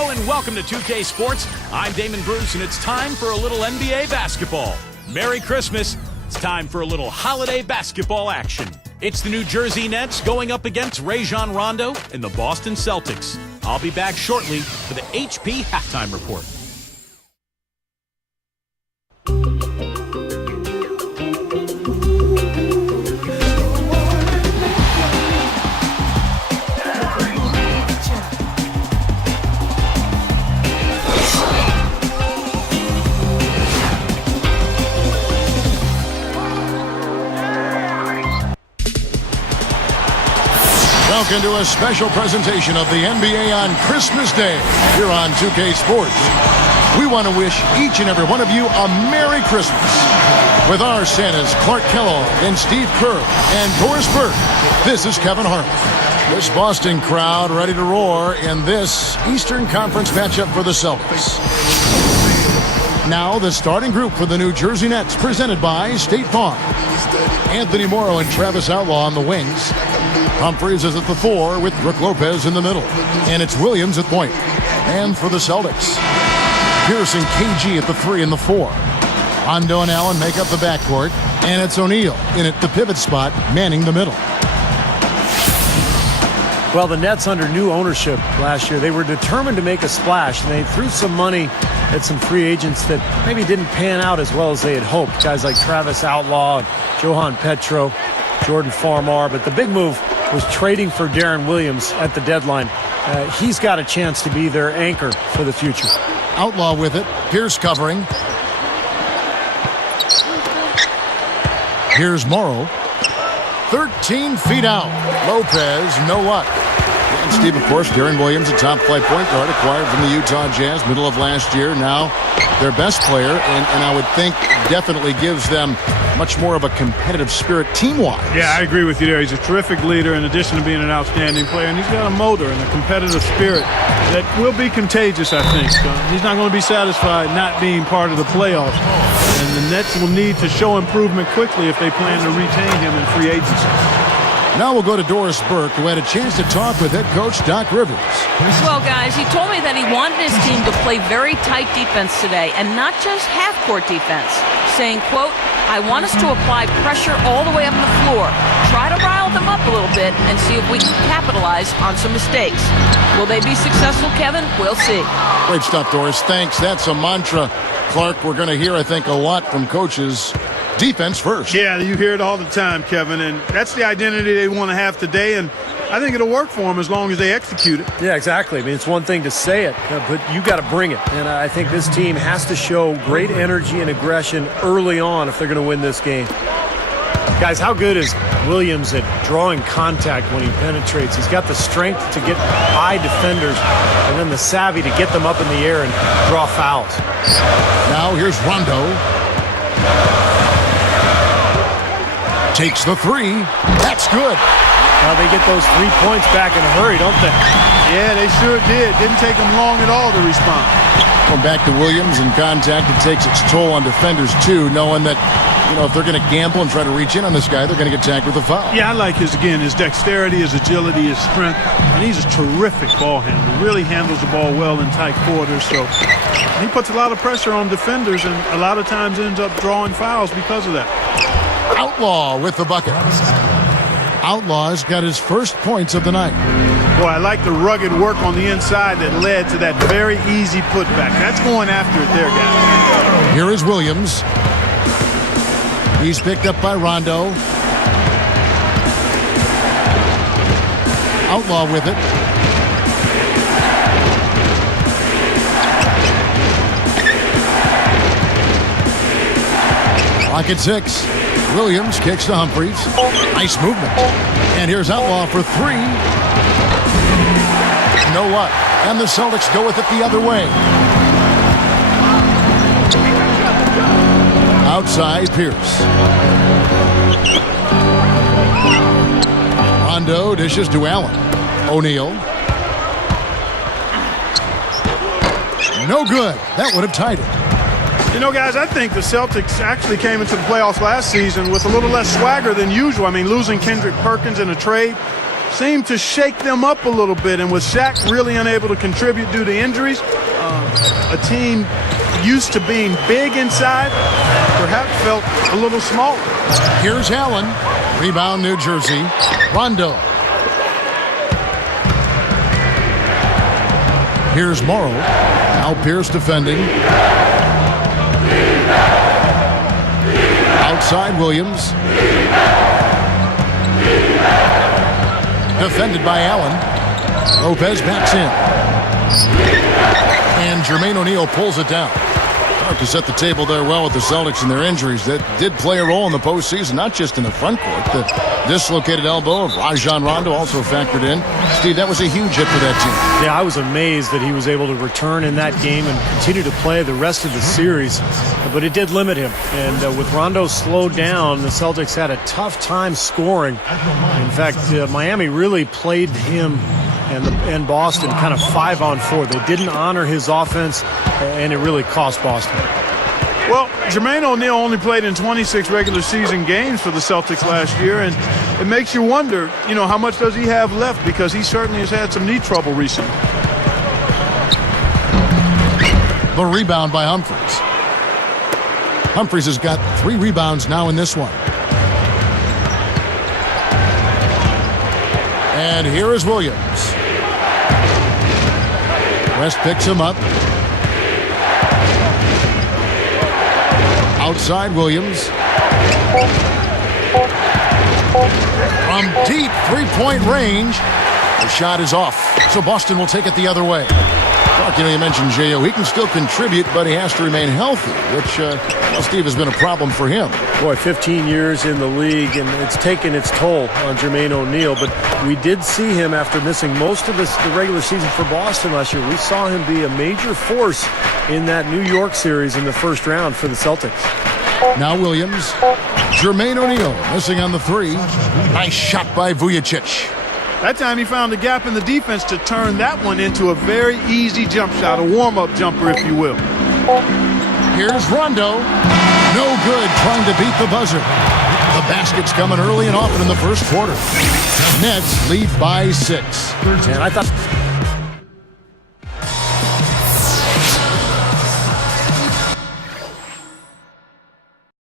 Hello and welcome to 2K Sports. I'm Damon Bruce and it's time for a little NBA basketball. Merry Christmas. It's time for a little holiday basketball action. It's the New Jersey Nets going up against Rajon Rondo and the Boston Celtics. I'll be back shortly for the HP Halftime Report. Welcome to a special presentation of the NBA on Christmas Day here on 2K Sports. We want to wish each and every one of you a Merry Christmas. With our Santas Clark Kellogg and Steve Kerr and Doris Burke, this is Kevin Harlan. This Boston crowd ready to roar in this Eastern Conference matchup for the Celtics. Now the starting group for the New Jersey Nets, presented by State Farm. Anthony Morrow and Travis Outlaw on the wings. Humphries is at the 4 with Brook Lopez in the middle. And it's Williams at point. And for the Celtics, Pierce and KG at the 3 and the 4. Rondo and Allen make up the backcourt. And it's O'Neal in at the pivot spot, manning the middle. Well, the Nets under new ownership last year, they were determined to make a splash. And they threw some money at some free agents that maybe didn't pan out as well as they had hoped. Guys like Travis Outlaw, Johan Petro, Jordan Farmar. But the big move was trading for Darren Williams at the deadline. He's got a chance to be their anchor for the future. Outlaw with it. Pierce covering. Here's Morrow. 13 feet out. Lopez, no luck. And Steve, of course, Darren Williams, a top flight point guard, acquired from the Utah Jazz middle of last year. Now their best player, and I would think definitely gives them much more of a competitive spirit team-wise. Yeah, I agree with you there. He's a terrific leader in addition to being an outstanding player, and he's got a motor and a competitive spirit that will be contagious, I think. He's not going to be satisfied not being part of the playoffs, and the Nets will need to show improvement quickly if they plan to retain him in free agency. Now we'll go to Doris Burke, who had a chance to talk with head coach Doc Rivers. Well, guys, he told me that he wanted his team to play very tight defense today and not just half-court defense, saying, quote, I want us to apply pressure all the way up the floor, try to rile them up a little bit, and see if we can capitalize on some mistakes. Will they be successful, Kevin? We'll see. Great stuff, Doris. Thanks. That's a mantra, Clark, we're going to hear, I think, a lot from coaches. Defense first. Yeah, you hear it all the time, Kevin, and that's the identity they want to have today, and I think it'll work for them as long as they execute it. Yeah, exactly. I mean, it's one thing to say it, but you got to bring it. And I think this team has to show great energy and aggression early on if they're going to win this game. Guys, how good is Williams at drawing contact when he penetrates? He's got the strength to get by defenders and then the savvy to get them up in the air and draw fouls. Now here's Rondo. Takes the 3. That's good. Now they get those 3 points back in a hurry, don't they? Yeah, they sure did. Didn't take them long at all to respond. Going back to Williams and contact, it takes its toll on defenders too, knowing that, you know, if they're going to gamble and try to reach in on this guy, they're going to get tagged with a foul. Yeah, I like his dexterity, his agility, his strength, and he's a terrific ball handler. Really handles the ball well in tight quarters, so he puts a lot of pressure on defenders and a lot of times ends up drawing fouls because of that. Outlaw with the bucket. Outlaw's got his first points of the night. Boy, I like the rugged work on the inside that led to that very easy putback. That's going after it there, guys. Here is Williams. He's picked up by Rondo. Outlaw with it. Clock at 6. Williams kicks to Humphries. Nice movement. And here's Outlaw for 3. No luck. And the Celtics go with it the other way. Outside, Pierce. Rondo dishes to Allen. O'Neal. No good. That would have tied it. You know, guys, I think the Celtics actually came into the playoffs last season with a little less swagger than usual. I mean, losing Kendrick Perkins in a trade, seemed to shake them up a little bit. And with Shaq really unable to contribute due to injuries, a team used to being big inside perhaps felt a little smaller. Here's Allen. Rebound, New Jersey. Rondo. Here's Morrow. Now Pierce defending. Outside Williams. Defended by Allen. Lopez backs in. And Jermaine O'Neal pulls it down. Hard to set the table there well with the Celtics and their injuries that did play a role in the postseason, not just in the front court. The dislocated elbow of Rajon Rondo also factored in. Steve, that was a huge hit for that team. Yeah, I was amazed that he was able to return in that game and continue to play the rest of the series, but it did limit him. And with Rondo slowed down, the Celtics had a tough time scoring. In fact, Miami really played him and Boston kind of 5-on-4. They didn't honor his offense, and it really cost Boston. Well, Jermaine O'Neal only played in 26 regular season games for the Celtics last year, and it makes you wonder, how much does he have left, because he certainly has had some knee trouble recently. The rebound by Humphries. Humphries has got 3 rebounds now in this one. And here is Williams. West picks him up. Outside Williams. From deep three-point range, the shot is off. So Boston will take it the other way. You mentioned J.O. He can still contribute, but he has to remain healthy, which, Steve, has been a problem for him. Boy, 15 years in the league, and it's taken its toll on Jermaine O'Neal. But we did see him after missing most of the regular season for Boston last year. We saw him be a major force in that New York series in the first round for the Celtics. Now Williams. Jermaine O'Neal missing on the 3. Nice shot by Vujicic. That time he found a gap in the defense to turn that one into a very easy jump shot, a warm-up jumper, if you will. Here's Rondo. No good, trying to beat the buzzer. The basket's coming early and often in the first quarter. Nets lead by 6. And I thought